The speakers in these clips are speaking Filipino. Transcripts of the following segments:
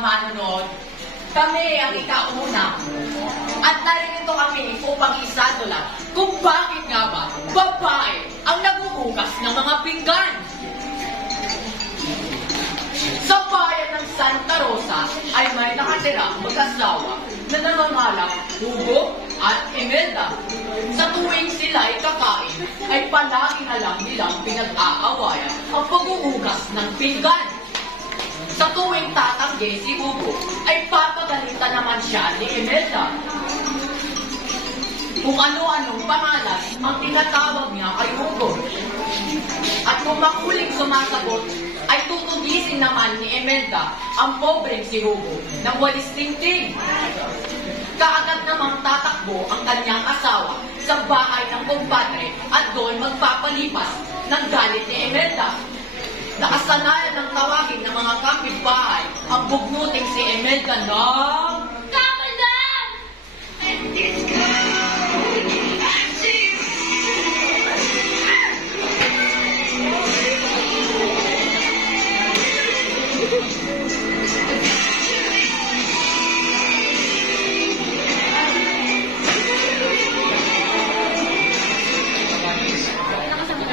manonood, kami ang ikauna. At narito kami upang isadulat kung bakit nga ba babae ang naguhugas ng mga pinggan. Sa bayan ng Santa Rosa ay may nakatira mag-asawa na nangangalang Hugo at Imelda. Sa tuwing sila ay kakain, ay palagi na lang nilang pinag-aawayan ang paghuhugas ng pinggan. Sa tuwing tatanggi si Hugo, ay papagalitan naman siya ni Imelda. Kung ano-anong pangalan ang tinatawag niya kay Hugo. At kung makuling sumasagot, ay tutugisin naman ni Imelda ang pobreng si Hugo ng walis tingting. Kaagad namang tatakbo ang kanyang asawa sa bahay ng kumpadre at doon magpapalipas ng galit ni Imelda. Nakasanayan ng tawagin ng mga kapitbahay ang bugnuting si Imelda ng Kapalan!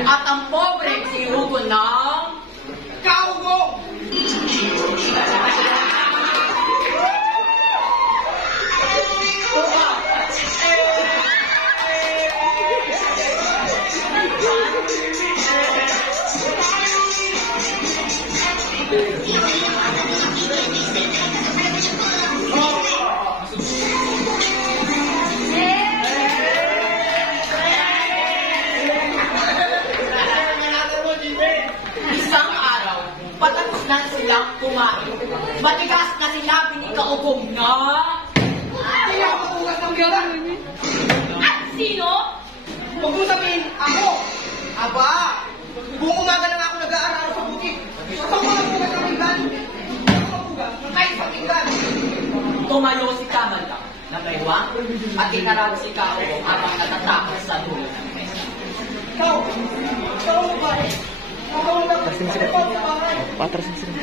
at ang pobreng si Hugo ng Kaugong! Isang araw, patapos na silang kumain. Matigas na sinabi ni Kaugong na Hindi ako magugas ng galang. At sino? Huwag mo sabihin, ako! Aba! Buong umaga na nga ako nag-aaral sa bukid. Ako magugas ng pinggan. Ako magugas ng kahit sa pinggan. tumayo si Kamala na kaiwang at inaraw si Kaugong habang natatakot sa dulo ng mesa. Ikaw! Ikaw ang babae! Ikaw ang babae! Ikaw ang babae! Patrasin sila.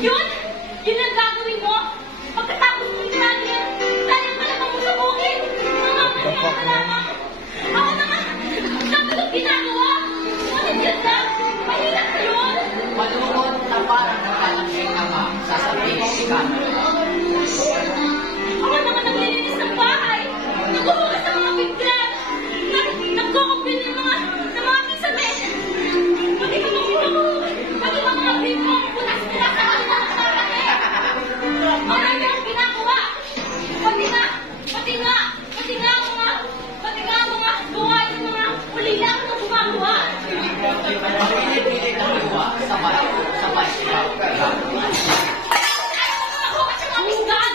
Yun! Yun ang gagawin mo! Pagkatapos mo itranin, sayang ka naman mo sa bukid! Mamamatay ka lamang! Ako naman! Dapat ang ginagawa! Ngunit yun lang! Mahirap na yun! Malungkot na parang nakalanggay ama, sasabihin si Kamala. Ako naman naglilinis ng bahay! Naghuhugas ng mga biglan! Nagkukupin ng mga kisame! Pati mga bigmo! Punas nila sa akin ng karane! Marami ang ginagawa! Pati nga mga buhay ng mga ulila ang gumagawa! Mapilit-pilit ang iwa sa balayo sa pasigaw. Ako kasi mga biglan!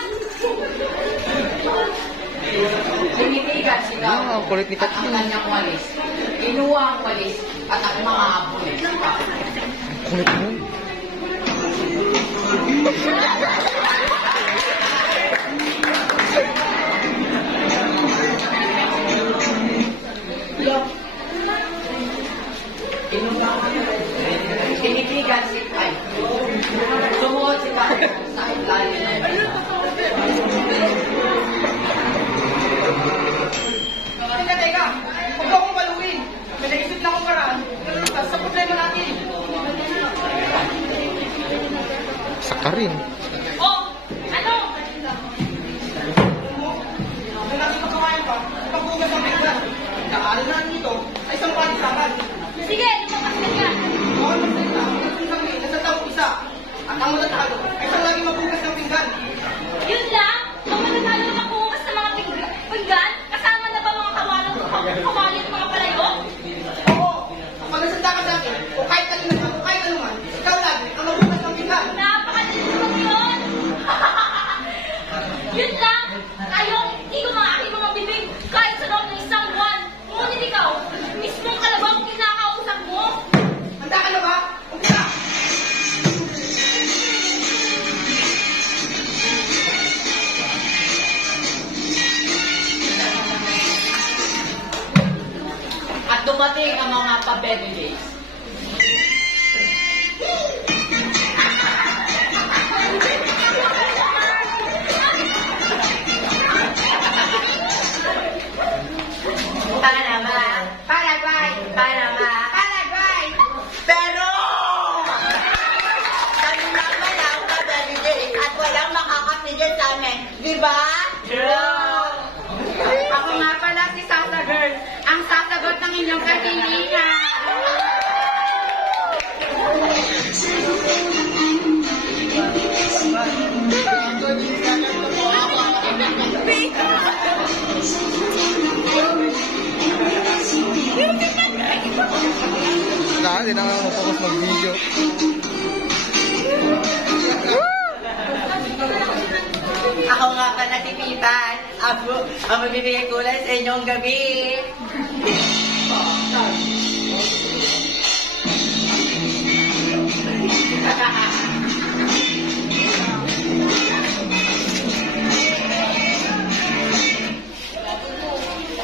Tinitigan si Kaugong Wow, kulit ni at ang Tatli. kanyang walis. Inuwa ang walis at ang mga abulit ng Kaugong. Kulit mo. Tinitigan si Kai. Sumuot si Kaugong sa ilalim ng mesa. Teka! Huwag mo akong baluin! May naisip na akong paraan. Sa problema natin. Saka rin. Oh! Ano? May natin magkakayan pa. Pagbugas ng pinggan. Nakaalam na dito ay isang palisakan. Sige, lumabas ka dyan! Bawal magsalita. Ang sabi, nasa taong isa. At ang matatalo ay isang laging mabugas ng pinggan. Yun lang? Ang matatalo na makuhugas sa mga pinggan? Kasama na ba mga kawalit mga palayo? Oo! Kapag nasanda ka sa akin, o kahit anuman, ikaw lagi ang mabugas ng pinggan. Napakalinis mo yun! Yun lang! Tayong igong ang aking mga bibig kahit sa loob ng isang buwan. Ngunit ikaw, mismong kalabaw kung kinakausap mo. Handa ka na ba? Umpisa! At dumating ang mga pa-baby days. ba? Ako nga pala si Sasa Girl, ang sasagot ng inyong kahilingan. Hindi na nga mapokus mag-video. Ako nga pala si Pitan. Ang magbibigay kulay sa inyong gabi.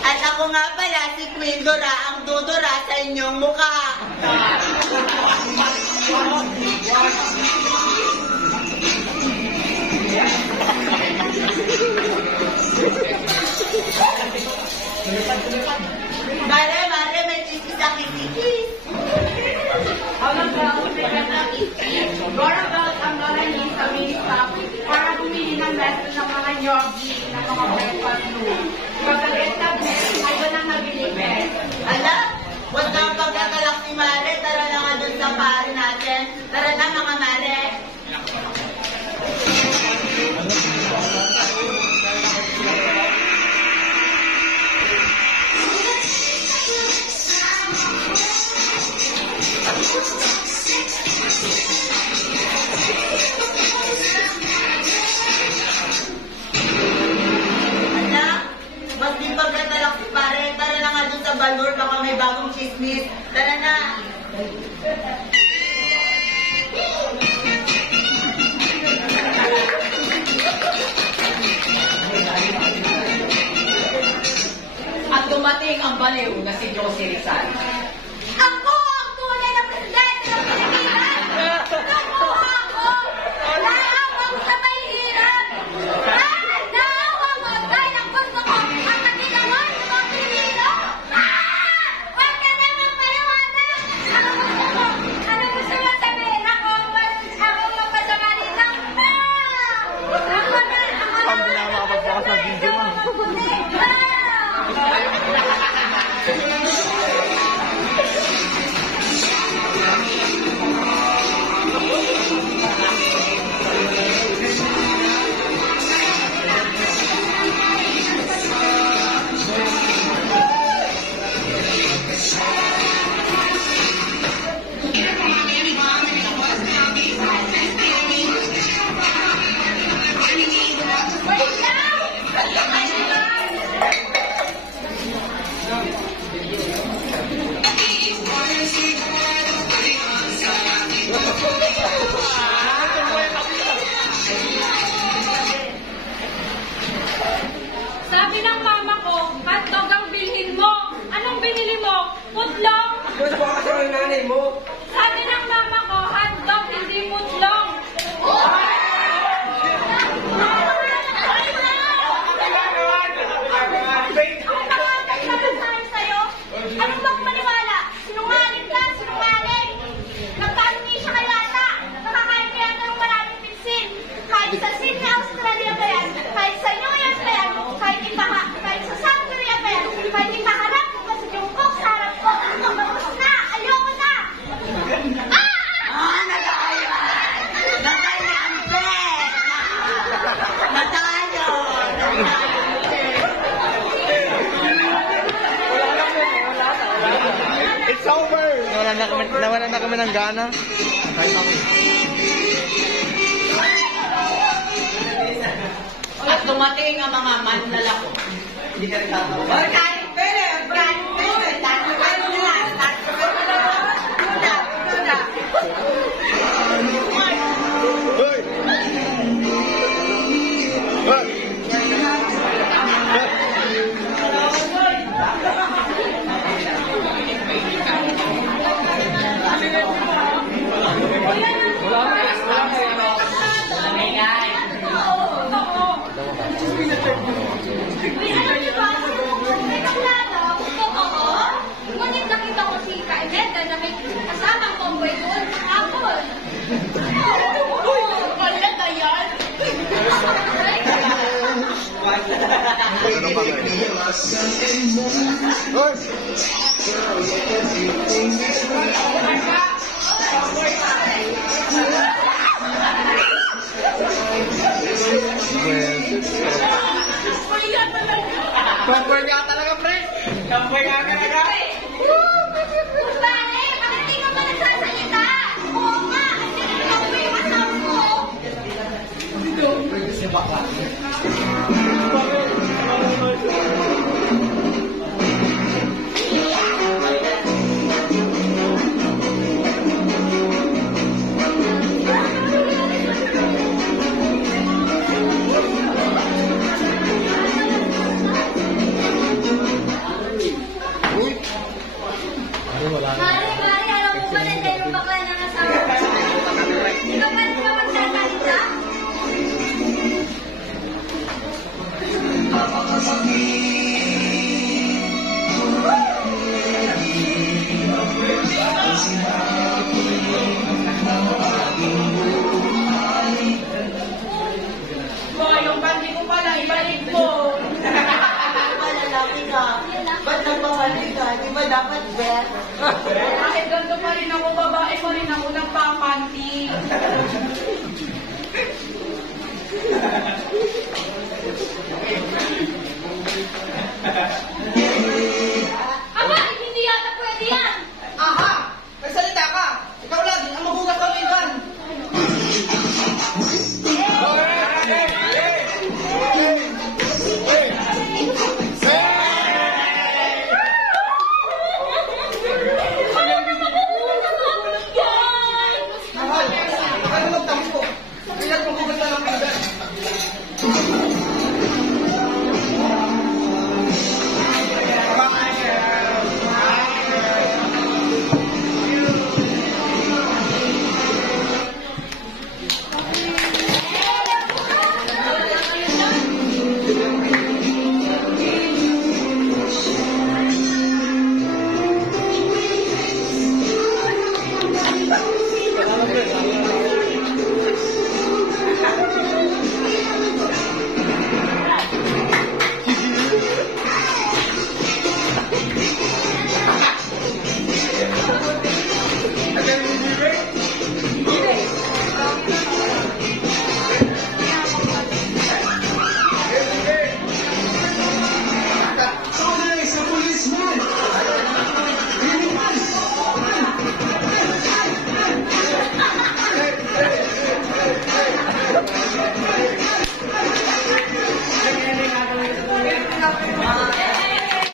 At ako nga pala si Queen Dora, ang dudura sa inyong mukha. Mare, may chichis sa kisikis. Rorabout ang narahin sa Minista para bumili ng lesson ng mga yogi ng mga breakfast room. Pagkalit na ay walang nabilipet. Ala, huwag kang pagkakalak ni Mare. Tara na nga dun sa pare natin. Tara na mga Mare. Anak, mas di pagkakalak si pare. Tara na nga dun sa balur. Baka may bagong chismis. Tara na. At dumating ang baliw na si Josie Rizal. Ako ang tunay na presidente ng Pilipinas! Nakuha ko! Naawang sa mahirap! Naawang mo dahil ang gusto ko ang kagilangan ng mga Pilipino! Huwag ka na magpaliwanag! Ano gusto mo? Ano gusto mo sabihin? Ako ang magpasama dito? Ako na! Ang makapagpakas ng video mo. Sabi ng mama ko, hotdog ang bilhin mo. Anong binili mo? Putlong? Gusto ko kasi ng nanay mo. Sabi ng mama ko, hotdog, hindi putlong. Anong bang maniwala? Sinungaling ka, sinungaling. Nagpanuwi siya kay Lata. Nakakain ka yata ng maraming pinsin. Kahit sa Sydney, Australia pa yan. Kahit sa New York pa yan. Kahit sa South Korea pa yan. Kahit ipaharap mo sa Jungkook sa harap ko. Tapos na! Ayoko na! Natayo! Natay na ang pet! Natayo! It's over! Nawalan na kami ng gana. At dumating ang mga manlalako. Hindi ka rin tatawa. Kain pere! Kain pere! Kain muna! Muna! Hoy! Hoy! Uy, alam niyo ba? May kaklaro, totoo. Ngunit nakita ko si Kaineta na may kasamang convoy doon sa hapon. Wala na yan. Ano ba kayo? Hoy! Kamboy ka talaga, pre. Kamboy ka talaga. Pare, bakit di ka pa nagsasalita? Oo nga, kasi ako ba yung asawa ko? Mari, alam mo ba nandiyan yung bakla ng asawa ko? Di ba pa rin ka magsasalita? Boy, yung panty ko pala, ibalik mo. Malalaki ka. Ba't nagpapalik ka? Di ba dapat bet? Kahit ganito pa rin ako, babae pa rin ako, nagpapanty. Aba, hindi yata pwede yan! Aha! Nagsalita ka! Ikaw lagi ang mabugas ng pinggan! Paano na mabubuo ng mga yan? Mahal,